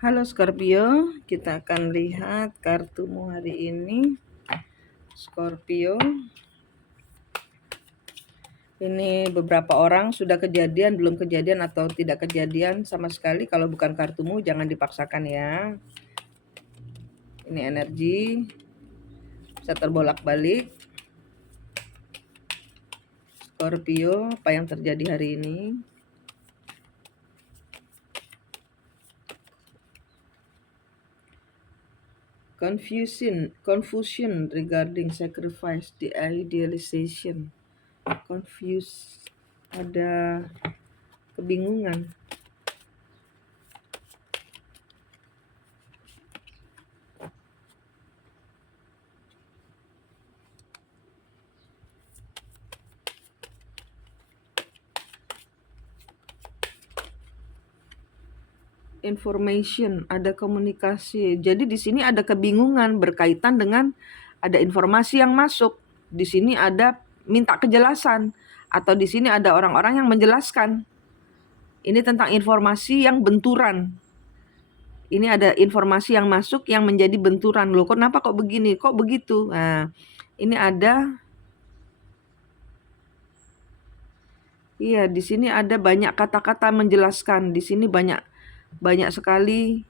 Halo Scorpio, kita akan lihat kartumu hari ini. Scorpio, ini beberapa orang sudah kejadian, belum kejadian, atau tidak kejadian sama sekali. Kalau bukan kartumu jangan dipaksakan ya. Ini energi, bisa terbolak-balik. Scorpio, apa yang terjadi hari ini? Confusion regarding sacrifice, the idealization. Confused, ada kebingungan. Information, ada komunikasi. Jadi di sini ada kebingungan berkaitan dengan ada informasi yang masuk. Di sini ada minta kejelasan, atau di sini ada orang-orang yang menjelaskan. Ini tentang informasi yang benturan. Ini ada informasi yang masuk yang menjadi benturan. Loh, kenapa kok begini? Kok begitu? Nah, ini ada. Iya, di sini ada banyak kata-kata menjelaskan. Di sini banyak sekali.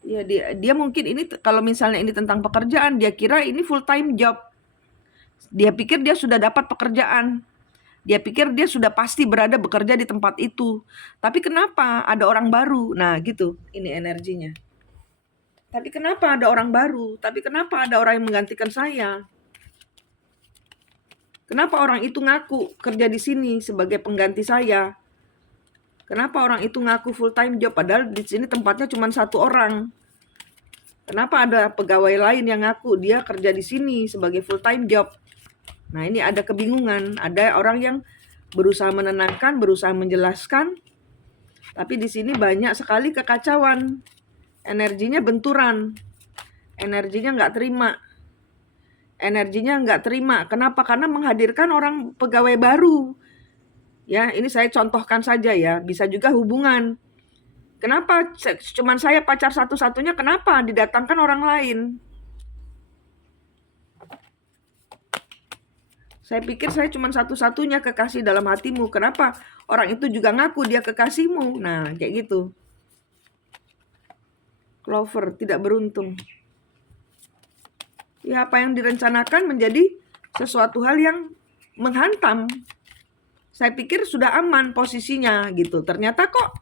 Ya, dia mungkin ini kalau misalnya ini tentang pekerjaan, dia kira ini full time job. Dia pikir dia sudah dapat pekerjaan. Dia pikir dia sudah pasti berada bekerja di tempat itu. Tapi kenapa ada orang baru? Nah, gitu. Ini energinya. Tapi kenapa ada orang baru? Tapi kenapa ada orang yang menggantikan saya? Kenapa orang itu ngaku kerja di sini sebagai pengganti saya? Kenapa orang itu ngaku full time job padahal di sini tempatnya cuma satu orang? Kenapa ada pegawai lain yang ngaku dia kerja di sini sebagai full time job? Nah, ini ada kebingungan, ada orang yang berusaha menenangkan, berusaha menjelaskan, tapi di sini banyak sekali kekacauan. Energinya benturan. Energinya nggak terima. Kenapa? Karena menghadirkan orang pegawai baru. Ya, ini saya contohkan saja ya, bisa juga hubungan. Kenapa cuman saya pacar satu-satunya, kenapa didatangkan orang lain? Saya pikir saya cuma satu-satunya kekasih dalam hatimu. Kenapa orang itu juga ngaku dia kekasihmu? Nah, kayak gitu. Clover, tidak beruntung. Ya, apa yang direncanakan menjadi sesuatu hal yang menghantam. Saya pikir sudah aman posisinya gitu. Ternyata kok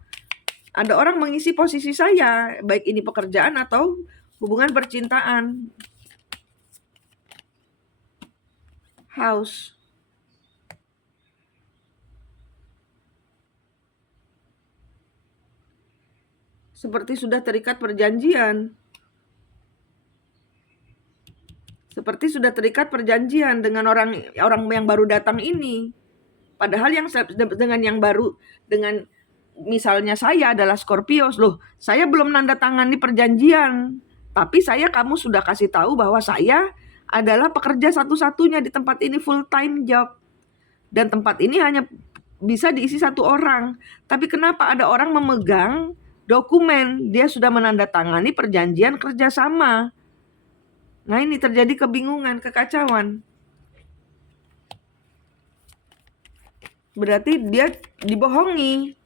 ada orang mengisi posisi saya, baik ini pekerjaan atau hubungan percintaan. House. Seperti sudah terikat perjanjian. Seperti sudah terikat perjanjian dengan orang yang baru datang ini. Padahal yang dengan yang baru, dengan misalnya saya adalah Scorpio, loh, saya belum nanda tangani perjanjian, tapi kamu sudah kasih tahu bahwa saya adalah pekerja satu-satunya di tempat ini, full time job. Dan tempat ini hanya bisa diisi satu orang. Tapi kenapa ada orang memegang dokumen, dia sudah menandatangani perjanjian kerjasama. Nah, ini terjadi kebingungan, kekacauan. Berarti dia dibohongi.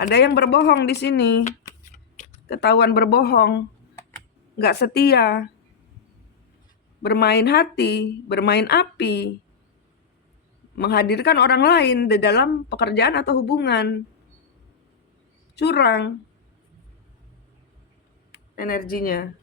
Ada yang berbohong di sini. Ketahuan berbohong. Nggak setia. Bermain hati, bermain api. Menghadirkan orang lain di dalam pekerjaan atau hubungan. Curang energinya.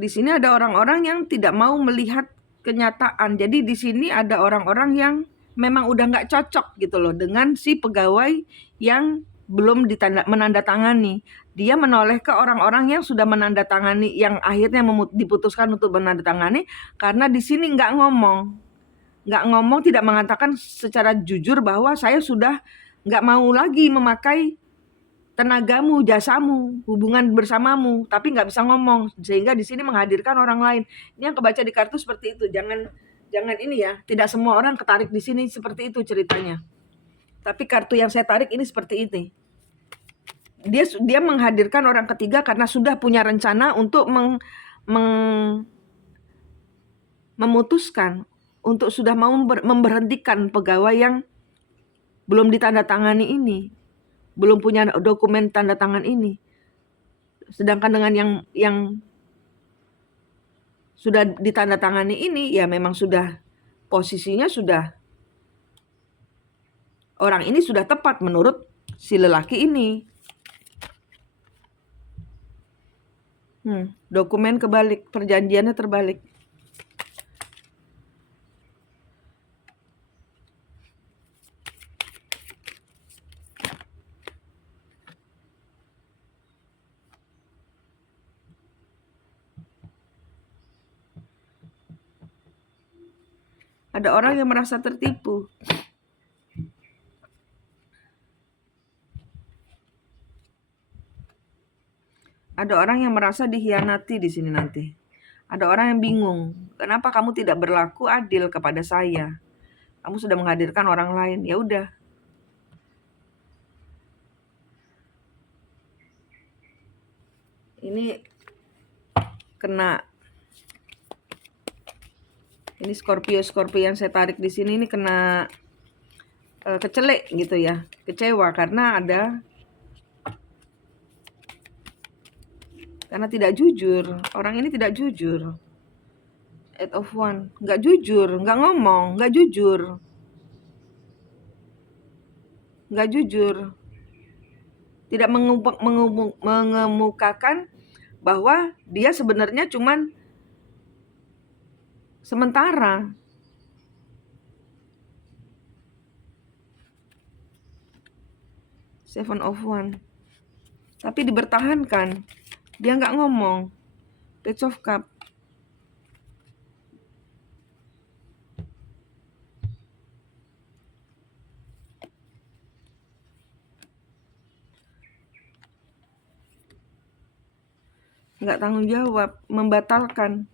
di sini ada orang-orang yang tidak mau melihat kenyataan. Jadi di sini ada orang-orang yang memang udah nggak cocok gitu loh dengan si pegawai yang belum menandatangani. Dia menoleh ke orang-orang yang sudah menandatangani, yang akhirnya diputuskan untuk menandatangani, karena di sini nggak ngomong, tidak mengatakan secara jujur bahwa saya sudah nggak mau lagi memakai tenagamu, jasamu, hubungan bersamamu, tapi nggak bisa ngomong, sehingga di sini menghadirkan orang lain. Ini yang kebaca di kartu seperti itu. Jangan ini ya, tidak semua orang ketarik di sini seperti itu ceritanya. Tapi kartu yang saya tarik ini seperti ini. Dia menghadirkan orang ketiga karena sudah punya rencana untuk memutuskan, untuk sudah mau memberhentikan pegawai yang belum ditandatangani ini, belum punya dokumen tanda tangan ini. Sedangkan dengan yang sudah ditandatangani ini, ya memang sudah posisinya sudah, orang ini sudah tepat menurut si lelaki ini. Dokumen kebalik, perjanjiannya terbalik. Ada orang yang merasa tertipu. Ada orang yang merasa dikhianati di sini nanti. Ada orang yang bingung, kenapa kamu tidak berlaku adil kepada saya? Kamu sudah menghadirkan orang lain. Ya udah. Ini kena, ini Scorpio yang saya tarik di sini ini kena kecelek gitu ya, kecewa karena tidak jujur. Orang ini tidak jujur. 8 of Wands, nggak jujur, nggak ngomong, nggak jujur, tidak mengemukakan bahwa dia sebenarnya cuman sementara. Seven of Wands, tapi dipertahankan. Dia nggak ngomong. Page of Cup. Nggak tanggung jawab, membatalkan.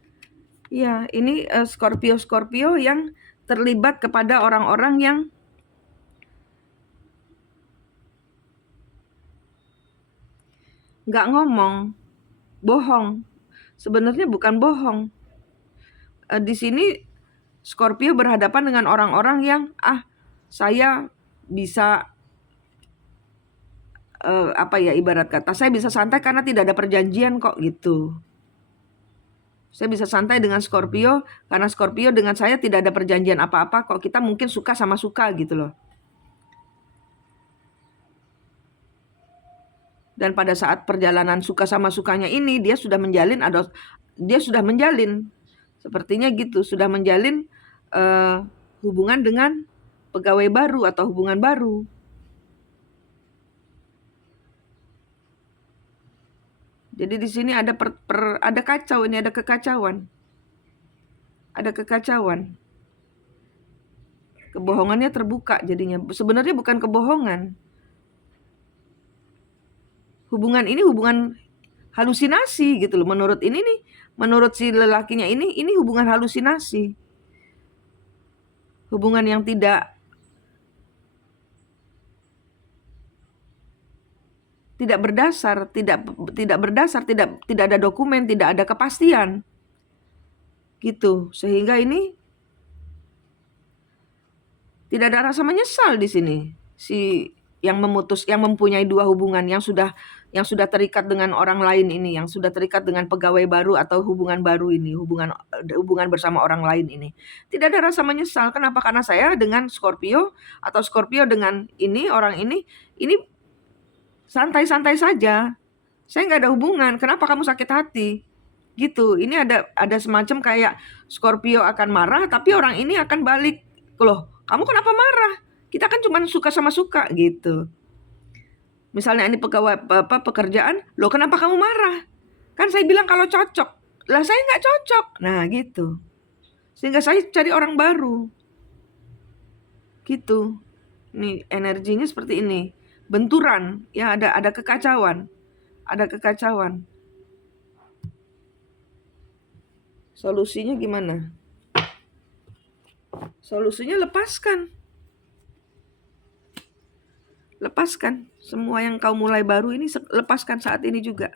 Ya, ini Scorpio yang terlibat kepada orang-orang yang nggak ngomong, bohong. Sebenarnya bukan bohong. Di sini Scorpio berhadapan dengan orang-orang yang saya bisa ibarat kata saya bisa santai karena tidak ada perjanjian kok gitu. Saya bisa santai dengan Scorpio karena Scorpio dengan saya tidak ada perjanjian apa-apa kok, kita mungkin suka sama suka gitu loh. Dan pada saat perjalanan suka sama sukanya ini dia sudah menjalin sepertinya gitu, sudah menjalin hubungan dengan pegawai baru atau hubungan baru. Jadi di sini ada kacau, ini ada kekacauan. Ada kekacauan. Kebohongannya terbuka jadinya. Sebenarnya bukan kebohongan. Hubungan ini hubungan halusinasi gitu loh. Menurut ini nih, menurut si lelakinya ini hubungan halusinasi. Hubungan yang tidak berdasar, tidak ada dokumen, tidak ada kepastian. Gitu. Sehingga ini tidak ada rasa menyesal di sini. Si yang mempunyai dua hubungan, yang sudah terikat dengan orang lain ini, yang sudah terikat dengan pegawai baru atau hubungan baru ini, hubungan bersama orang lain ini. Tidak ada rasa menyesal. Kenapa? Karena saya dengan Scorpio atau Scorpio dengan orang ini santai-santai saja. Saya nggak ada hubungan. Kenapa kamu sakit hati? Gitu. Ini ada semacam kayak Scorpio akan marah, tapi orang ini akan balik, "Loh, kamu kenapa marah? Kita kan cuma suka sama suka," gitu. Misalnya ini pekerjaan, "Loh kenapa kamu marah? Kan saya bilang kalau cocok." Lah saya nggak cocok. Nah gitu. Sehingga saya cari orang baru. Gitu. Nih energinya seperti ini. Benturan, ya ada kekacauan. Ada kekacauan. Solusinya gimana? Solusinya lepaskan. Lepaskan. Semua yang kau mulai baru ini lepaskan saat ini juga.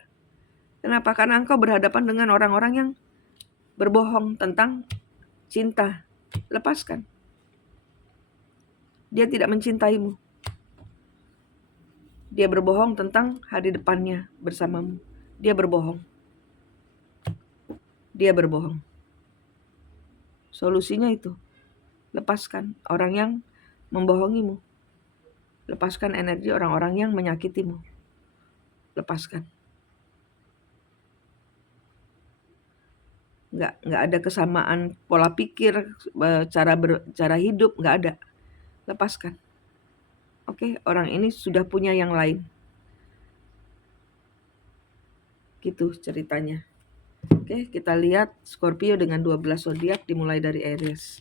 Kenapa? Karena engkau berhadapan dengan orang-orang yang berbohong tentang cinta. Lepaskan. Dia tidak mencintaimu. Dia berbohong tentang hari depannya bersamamu. Dia berbohong. Dia berbohong. Solusinya itu. Lepaskan orang yang membohongimu. Lepaskan energi orang-orang yang menyakitimu. Lepaskan. Nggak ada kesamaan pola pikir, cara hidup, nggak ada. Lepaskan. Oke, orang ini sudah punya yang lain. Gitu ceritanya. Oke, kita lihat Scorpio dengan 12 zodiak dimulai dari Aries.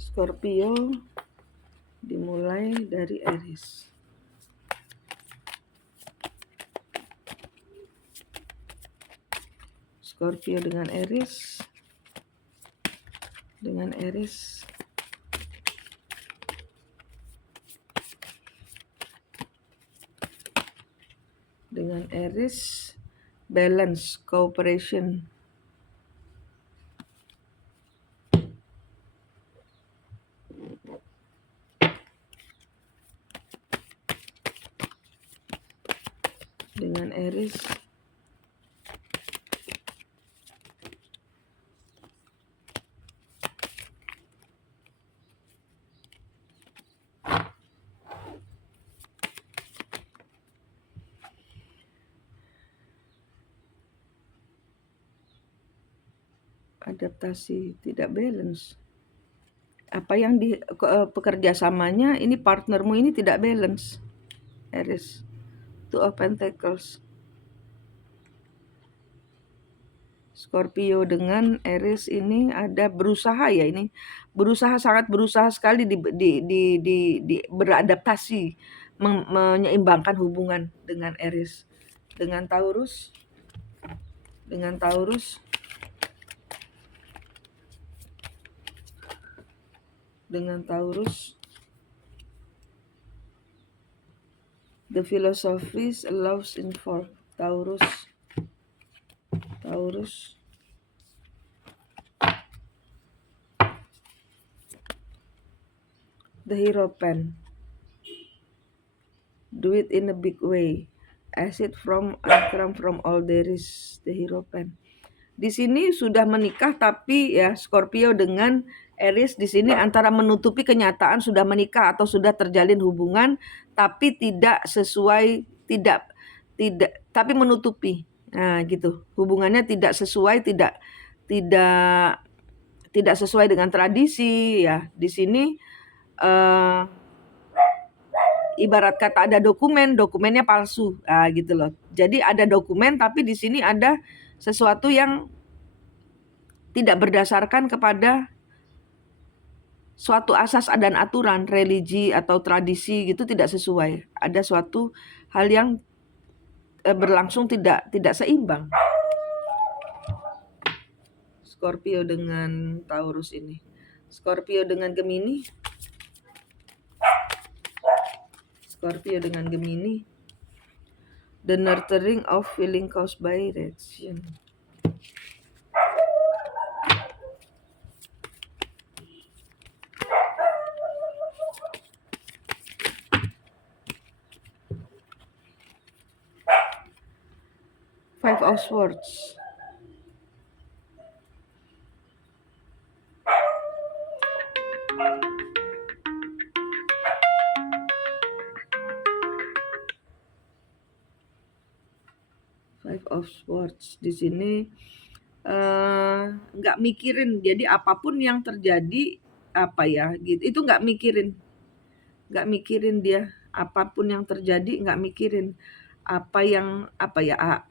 Scorpio dimulai dari Aries. Scorpio dengan Aries. Dengan Aries. Dengan Aries, balance, cooperation. Dengan Aries, adaptasi, tidak balance. Apa yang pekerja samanya ini, partnermu ini tidak balance. Aries, Two of Pentacles. Scorpio dengan Aries ini ada berusaha ya, ini berusaha, sangat berusaha sekali di beradaptasi, menyeimbangkan hubungan dengan Aries. Dengan Taurus, the philosophies allows involved. Taurus, the Hierophant. Do it in a big way. Exit from all there is. The Hierophant. Di sini sudah menikah, tapi ya Scorpio dengan Aries di sini antara menutupi kenyataan sudah menikah atau sudah terjalin hubungan, tapi tidak sesuai, tapi menutupi. Nah, gitu. Hubungannya tidak sesuai, tidak sesuai dengan tradisi ya. Di sini ibarat kata ada dokumennya palsu, gitu loh. Jadi ada dokumen, tapi di sini ada sesuatu yang tidak berdasarkan kepada suatu asas dan aturan religi atau tradisi, gitu, tidak sesuai. Ada suatu hal yang berlangsung tidak seimbang. Scorpio dengan Taurus ini. Scorpio dengan Gemini. The nurturing of feeling caused by reaction. Five of Swords. of Swords di sini nggak mikirin. Jadi apapun yang terjadi gitu, itu nggak mikirin dia. Apapun yang terjadi nggak mikirin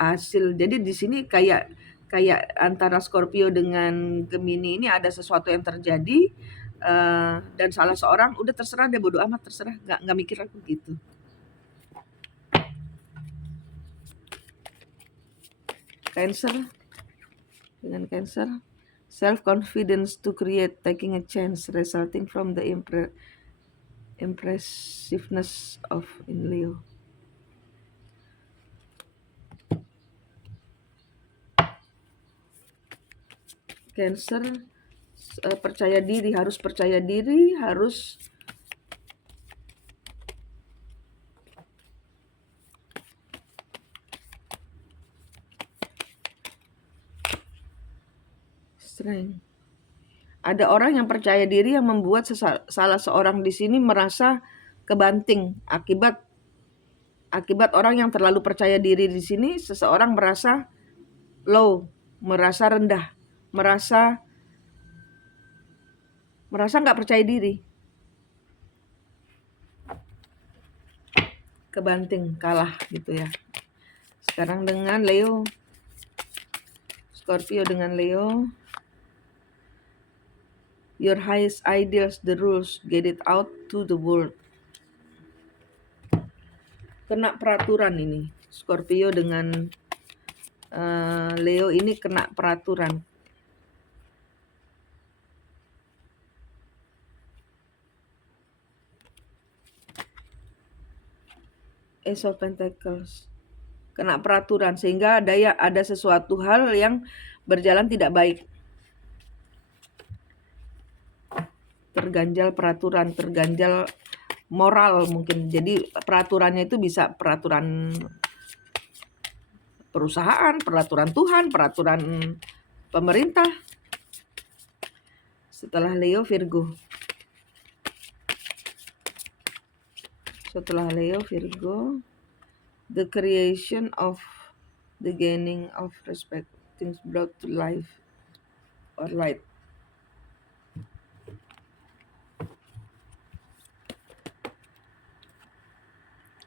hasil. Jadi di sini kayak antara Scorpio dengan Gemini ini ada sesuatu yang terjadi, dan salah seorang udah terserah deh, bodo amat, terserah, nggak mikir aku gitu. Cancer, dengan Cancer, self-confidence to create, taking a chance, resulting from the impressiveness of in Leo. Cancer, percaya diri, harus strength. Ada orang yang percaya diri yang membuat salah seorang di sini merasa kebanting akibat orang yang terlalu percaya diri di sini. Seseorang merasa low, merasa rendah, merasa nggak percaya diri, kebanting, kalah gitu ya. Sekarang dengan Leo, Scorpio dengan Leo. Your highest ideals, the rules, get it out to the world. Kena peraturan ini. Scorpio dengan Leo ini kena peraturan. Ace of Pentacles. Kena peraturan sehingga ada sesuatu hal yang berjalan tidak baik. Terganjal peraturan, terganjal moral mungkin. Jadi peraturannya itu bisa peraturan perusahaan, peraturan Tuhan, peraturan pemerintah. Setelah Leo, Virgo. The creation of the gaining of respect, things brought to life or light.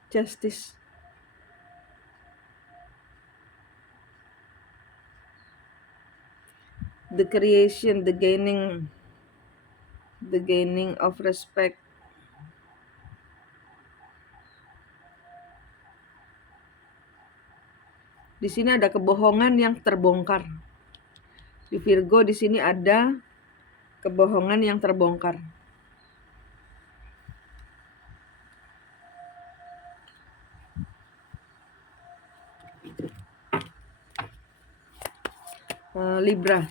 Justice. The creation, the gaining of respect. Di sini ada kebohongan yang terbongkar. Di Virgo di sini ada kebohongan yang terbongkar. Libra.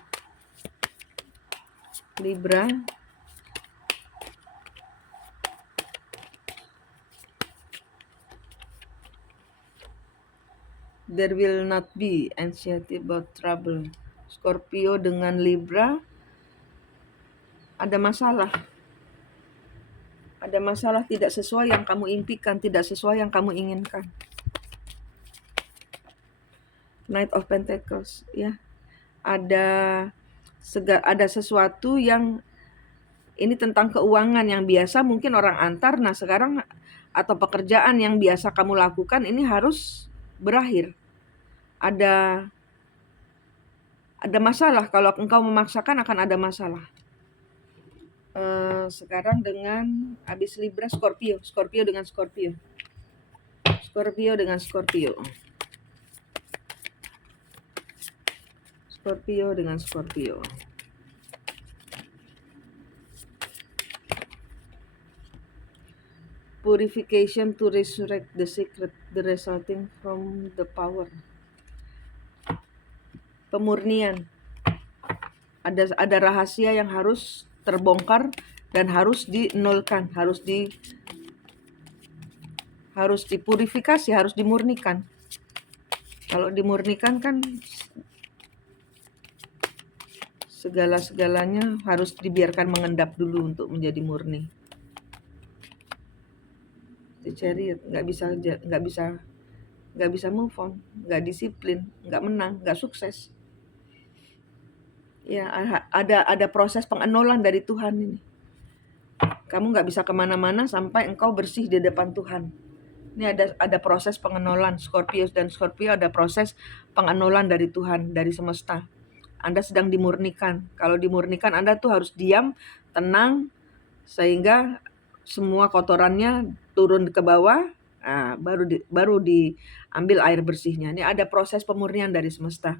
There will not be anxiety about trouble. Scorpio dengan Libra ada masalah. Ada masalah tidak sesuai yang kamu impikan, tidak sesuai yang kamu inginkan. Knight of Pentacles, ya. Ada sesuatu yang ini tentang keuangan yang biasa mungkin orang antar. Nah, sekarang atau pekerjaan yang biasa kamu lakukan ini harus berakhir. Ada masalah, kalau engkau memaksakan akan ada masalah. Sekarang dengan habis Libra, Scorpio dengan Scorpio. Purification to resurrect the secret, the resulting from the power. Pemurnian. Ada rahasia yang harus terbongkar dan harus dinolkan, harus dipurifikasi, harus dimurnikan. Kalau dimurnikan kan segala-segalanya harus dibiarkan mengendap dulu untuk menjadi murni. The Chariot, nggak bisa nggak bisa move on, nggak disiplin, nggak menang, nggak sukses. Ya, ada proses pengenolan dari Tuhan ini. Kamu nggak bisa kemana-mana sampai engkau bersih di depan Tuhan. Ini ada proses pengenolan. Scorpio dan Scorpio ada proses pengenolan dari Tuhan, dari semesta. Anda sedang dimurnikan. Kalau dimurnikan, Anda tuh harus diam, tenang, sehingga semua kotorannya turun ke bawah. Nah, baru diambil air bersihnya. Ini ada proses pemurnian dari semesta.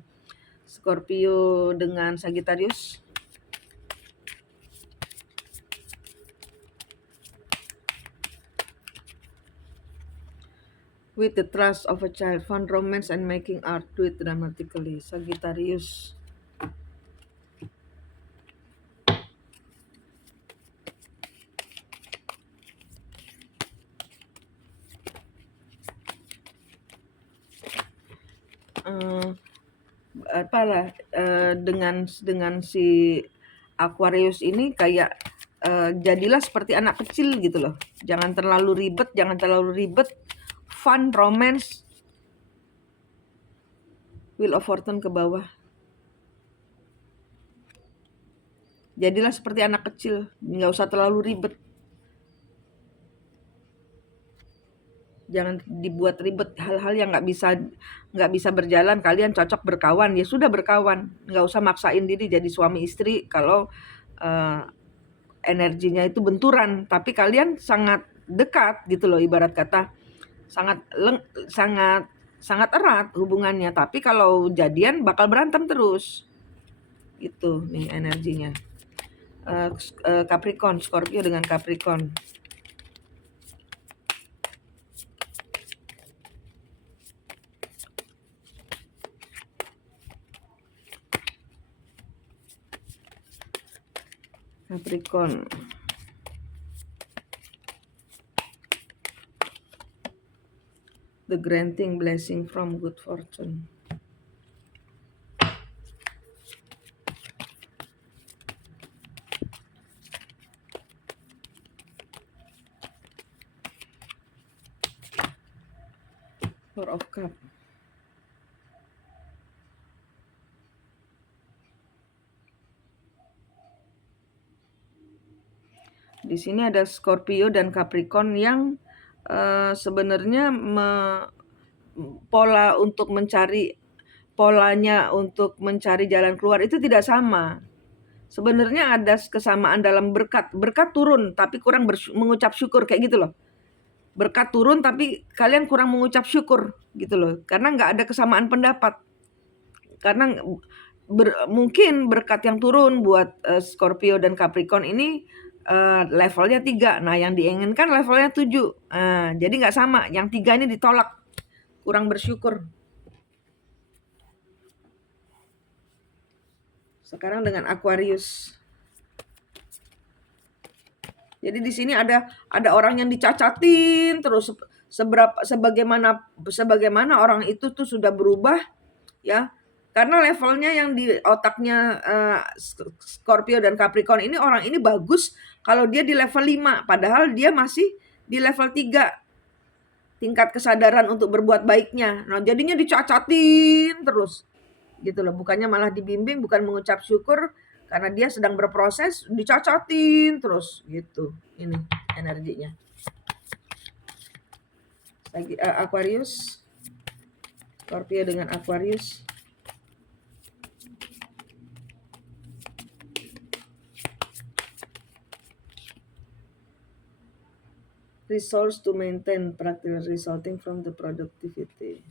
Scorpio dengan Sagittarius. With the trust of a child, fun romance and making art, do it dramatically. Sagittarius. Apalah dengan si Aquarius ini kayak jadilah seperti anak kecil gitu loh. Jangan terlalu ribet. Fun, romance, Wheel of Fortune ke bawah. Jadilah seperti anak kecil, nggak usah terlalu ribet. Jangan dibuat ribet hal-hal yang nggak bisa berjalan. Kalian cocok berkawan, ya sudah berkawan. Nggak usah maksain diri jadi suami istri kalau energinya itu benturan. Tapi kalian sangat dekat gitu loh, ibarat kata sangat erat hubungannya. Tapi kalau jadian bakal berantem terus. Gitu nih energinya. Capricorn, Scorpio dengan Capricorn. Capricorn. The granting blessing from good fortune. Four of Cups. Di sini ada Scorpio dan Capricorn yang sebenarnya polanya untuk mencari jalan keluar itu tidak sama. Sebenarnya ada kesamaan dalam berkat. Berkat turun tapi kurang mengucap syukur, kayak gitu loh. Berkat turun tapi kalian kurang mengucap syukur gitu loh. Karena nggak ada kesamaan pendapat. Karena mungkin berkat yang turun buat Scorpio dan Capricorn ini levelnya 3. Nah, yang diinginkan levelnya 7. Jadi nggak sama. Yang 3 ini ditolak. Kurang bersyukur. Sekarang dengan Aquarius. Jadi di sini ada orang yang dicacatin terus sebagaimana orang itu tuh sudah berubah ya. Karena levelnya yang di otaknya Scorpio dan Capricorn ini, orang ini bagus kalau dia di level 5, padahal dia masih di level 3 tingkat kesadaran untuk berbuat baiknya. Nah, jadinya dicacatin terus. Gitu loh, bukannya malah dibimbing, bukan mengucap syukur karena dia sedang berproses, dicacatin terus gitu. Ini energinya. Aquarius, Scorpio dengan Aquarius. Results to maintain practice resulting from the productivity.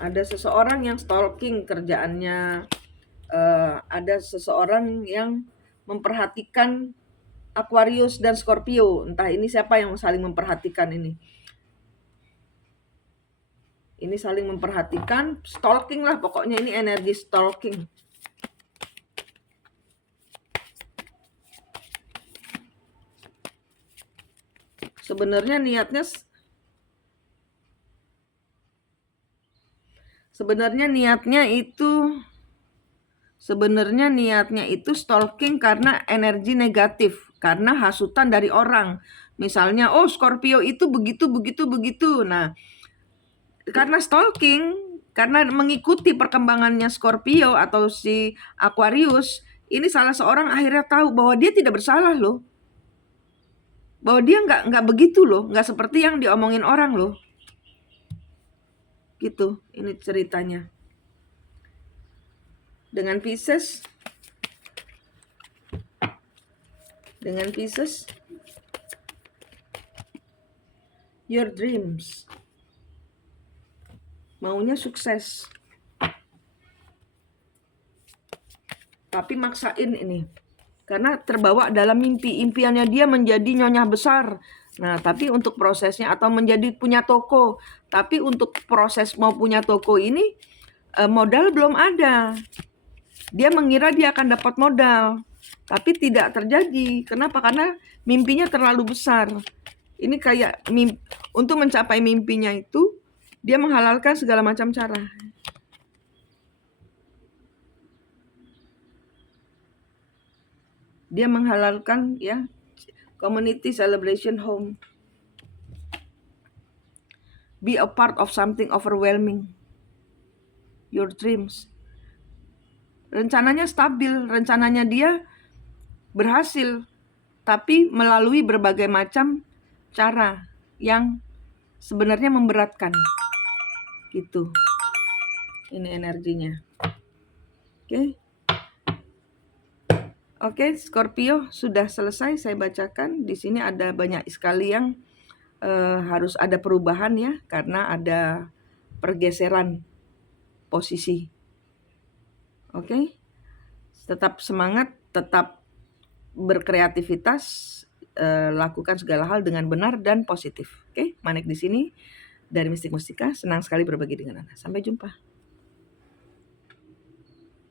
Ada seseorang yang stalking kerjaannya. Ada seseorang yang memperhatikan Aquarius dan Scorpio. Entah ini siapa yang saling memperhatikan ini. Ini saling memperhatikan, stalking lah pokoknya, ini energi stalking. Sebenarnya niatnya itu stalking karena energi negatif. karena hasutan dari orang. Misalnya, oh Scorpio itu begitu, begitu, begitu. Nah, karena stalking, karena mengikuti perkembangannya Scorpio atau si Aquarius, ini salah seorang akhirnya tahu bahwa dia tidak bersalah loh. Bahwa dia nggak begitu loh, nggak seperti yang diomongin orang loh. Gitu, ini ceritanya. Dengan Pisces, your dreams, maunya sukses, tapi maksain ini, karena terbawa dalam mimpi, impiannya dia menjadi nyonya besar. Nah, tapi untuk prosesnya atau menjadi punya toko, tapi untuk proses mau punya toko ini modal belum ada. Dia mengira dia akan dapat modal, tapi tidak terjadi. Kenapa? Karena mimpinya terlalu besar. Ini kayak untuk mencapai mimpinya itu, dia menghalalkan segala macam cara. Dia menghalalkan ya community celebration home. Be a part of something overwhelming. Your dreams. Rencananya stabil, rencananya dia berhasil, tapi melalui berbagai macam cara yang sebenarnya memberatkan. Gitu. Ini energinya. Oke, Scorpio sudah selesai saya bacakan. Di sini ada banyak sekali yang harus ada perubahan ya, karena ada pergeseran posisi. Oke, tetap semangat, tetap berkreativitas, lakukan segala hal dengan benar dan positif. Oke, Manik di sini dari Mistik Mustika, senang sekali berbagi dengan Anda. Sampai jumpa.